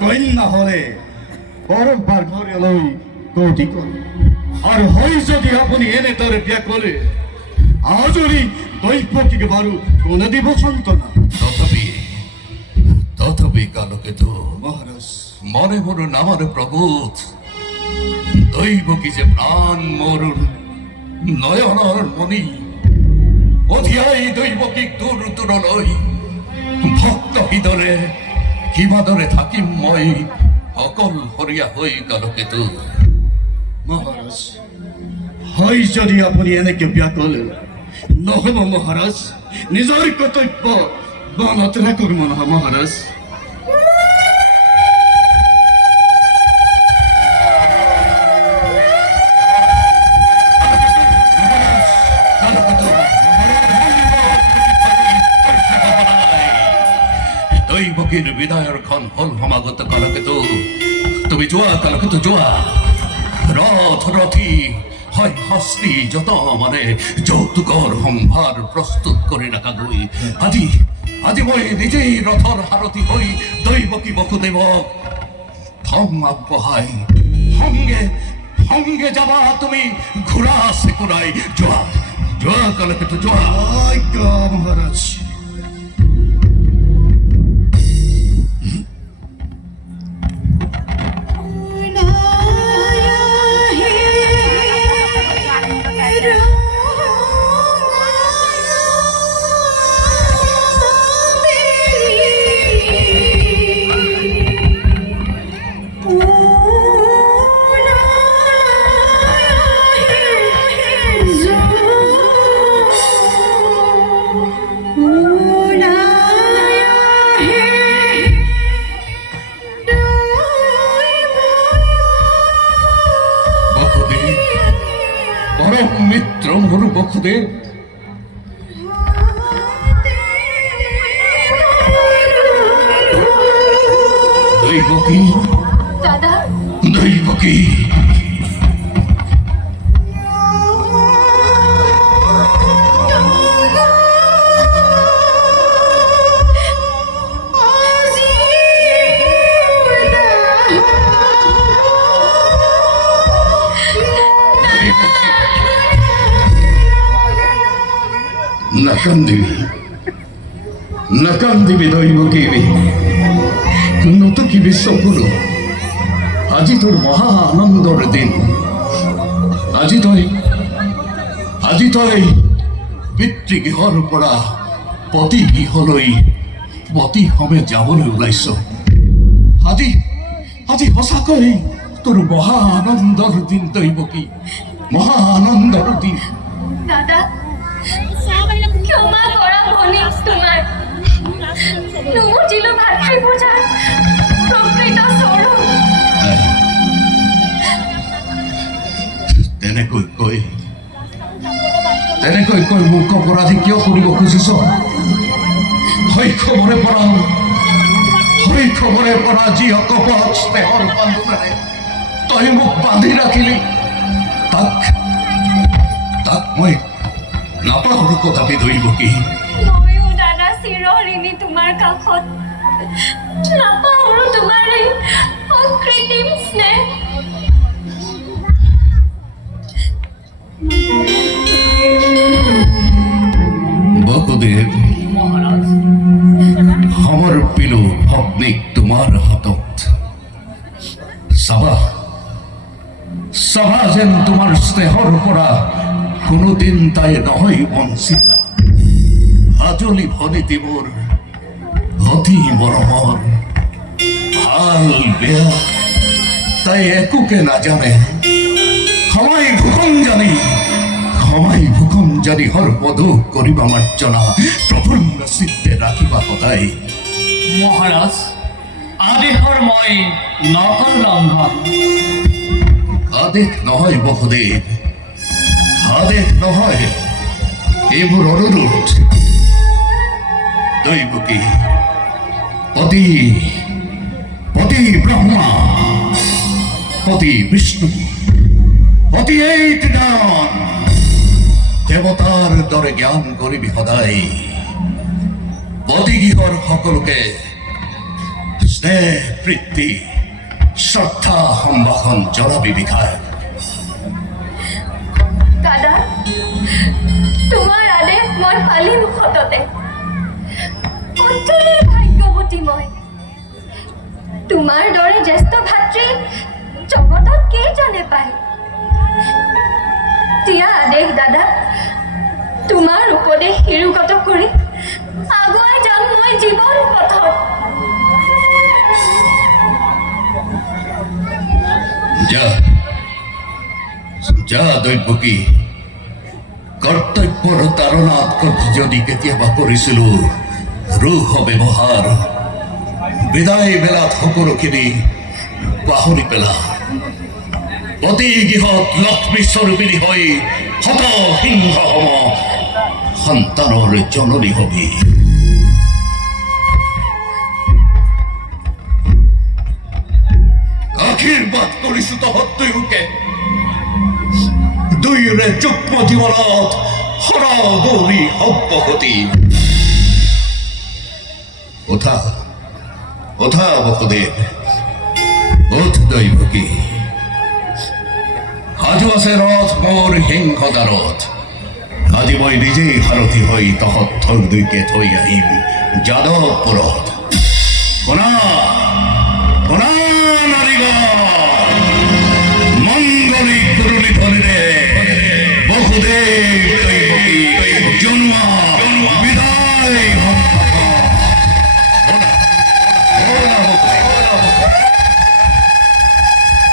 কন্যা হলে পরবার ঘরে লই কোটি করে আর হই যদি আপনি এনে তোরে বিয়া করে আজরি দৈপকিকে বারু কোন দিব সন্তান তথাপি তথাপি কালকেতু মহারাজ মনে মনে নামার প্রবোধ দৈব কি যে প্রাণ মরুন নয়নার মনি অধিয়াই দৈবকিক দূর দূর নই ভক্ত হৃদরে কিবাদরে থাকিম মই অকল হরিয়া হই কালকেতু মহারাজ হয় যদি আপনি এনেকে বিয়া করলে নহব মহারাজ নিজের কর্তব্য বনত রাখব না মহারাজ দৈবকীর বিদায়ের ক্ষণ হল সমাগত কালকেতু তুমি যোৱা কালকেতু যোৱা রথ রথী হয় হস্তি যত মানে যৌতুকৰ সম্ভাৰ প্ৰস্তুত কৰি ৰাখা গৈ আজি আজি মই নিজেই ৰথৰ সাৰথি হৈ দৈবকী বসুদেৱক থম আগবঢ়াই সঙ্গে সঙ্গে যাবা তুমি ঘোঁৰা চেকুৰাই যোৱা যোৱা কালকেতু যোৱা আজ্ঞা মহারাজ মিত্র মোর বসুদেব দৈবকী দাদা দৈবকী নকান্দিবি দৈবকী নতুকি বিশ্বগুরু আজি তোর মহা আনন্দর দিন আজি তই পিতৃগৃহৰ পৰা পতি গৃহলৈ পতি সমেত যাবলৈ ওলাইছ আজি আজি সঁচাকৈ তোৰ মহা আনন্দৰ দিন দৈবকী মহা আনন্দৰ দিন দাদা ক্ষমা করা ভনি তোমার নুমুচিল ভাতৃপূজার প্রকৃত স্বরূপ তেনেকৈ কৈ মোক অপৰাধী কিয় কৰিব খুজিছ শৈশৱৰে পৰা যি অকপট স্নেহৰ বান্ধোনেৰে তই মোক বান্ধি ৰাখিলি তাক মই নাপাহৰো কদাপি দৈবকী ময়ো দাদা চিৰঋণী তোমাৰ কাষত নাপাহৰো তোমাৰ এই অকৃত্ৰিম স্নেহ বসুদেৱ সমৰ্পিলো ভগ্নীক তোমাৰ হাতত চাবা যেন তোমাৰ স্নেহৰ পৰা কোনোদিন তাই নহয় বঞ্চিত হাজলি ভনীতি মোৰ অতি মৰমৰ ভাল বেয়া তাই একোকে নাজানে সমাই ভূষণ জানি সৰ্বদো কৰিবা মাৰ্জনা প্ৰফুল্ল চিত্তে ৰাখিবা সদায় মহারাজ আদেশৰ মই নকল লংঘন আদেশ নহয় বসুদেৱ আদেশ নহয় এইবোৰ অনুৰোধ দৈবকী পতি ব্ৰহ্মা পতি বিষ্ণু পতি এই ত্ৰিনয়ন দেৱতাৰ দৰে জ্ঞান কৰিবি সদায় পতি গৃহৰ সকলোকে স্নেহ প্রীতি শ্রদ্ধা সম্ভাষণ জলাবি বিষয় দাদা তোমাৰ আদেশ মই পালিম সততে অতি ভাগ্যৱতী মই তোমাৰ দৰে জ্যেষ্ঠ ভাতৃ জগতত কেইজনে পায় দিয়া আদেশ দাদা তোমাৰ উপদেশ শিৰোগত কৰি আগুৱাই যাম মই জীৱন পথত যা যা দৈৱকী কৰ্তব্যৰ তাৰণাত যদি কেতিয়াবা কৰিছিলো ৰুহ ব্যৱহাৰ বিদায় বেলাত সকলোখিনি পাহৰি পেলা অতি গৃহত লক্ষ্মী স্বৰূপিণী হৈ শত সিংহ সম সন্তানৰ জননী হবি আশীৰ্বাদ কৰিছো তহঁত দুয়োকে দুয়োৰে যুগ্ম জীৱনত সৰা গৌৰী অব্যাহতি উঠা উঠা বসুদেৱ উঠ দৈৱকী সাজু আছে ৰথ মোৰ সিংহদাৰত আজি মই নিজেই সাৰথি হৈ তহঁত দুইকে থৈ আহিম যাদৱপুৰত শুনা শুনা নাৰীগণ মংগলিক কুৰুলি ধৰিৰে বসুদেৱ দৈৱকী জনোৱা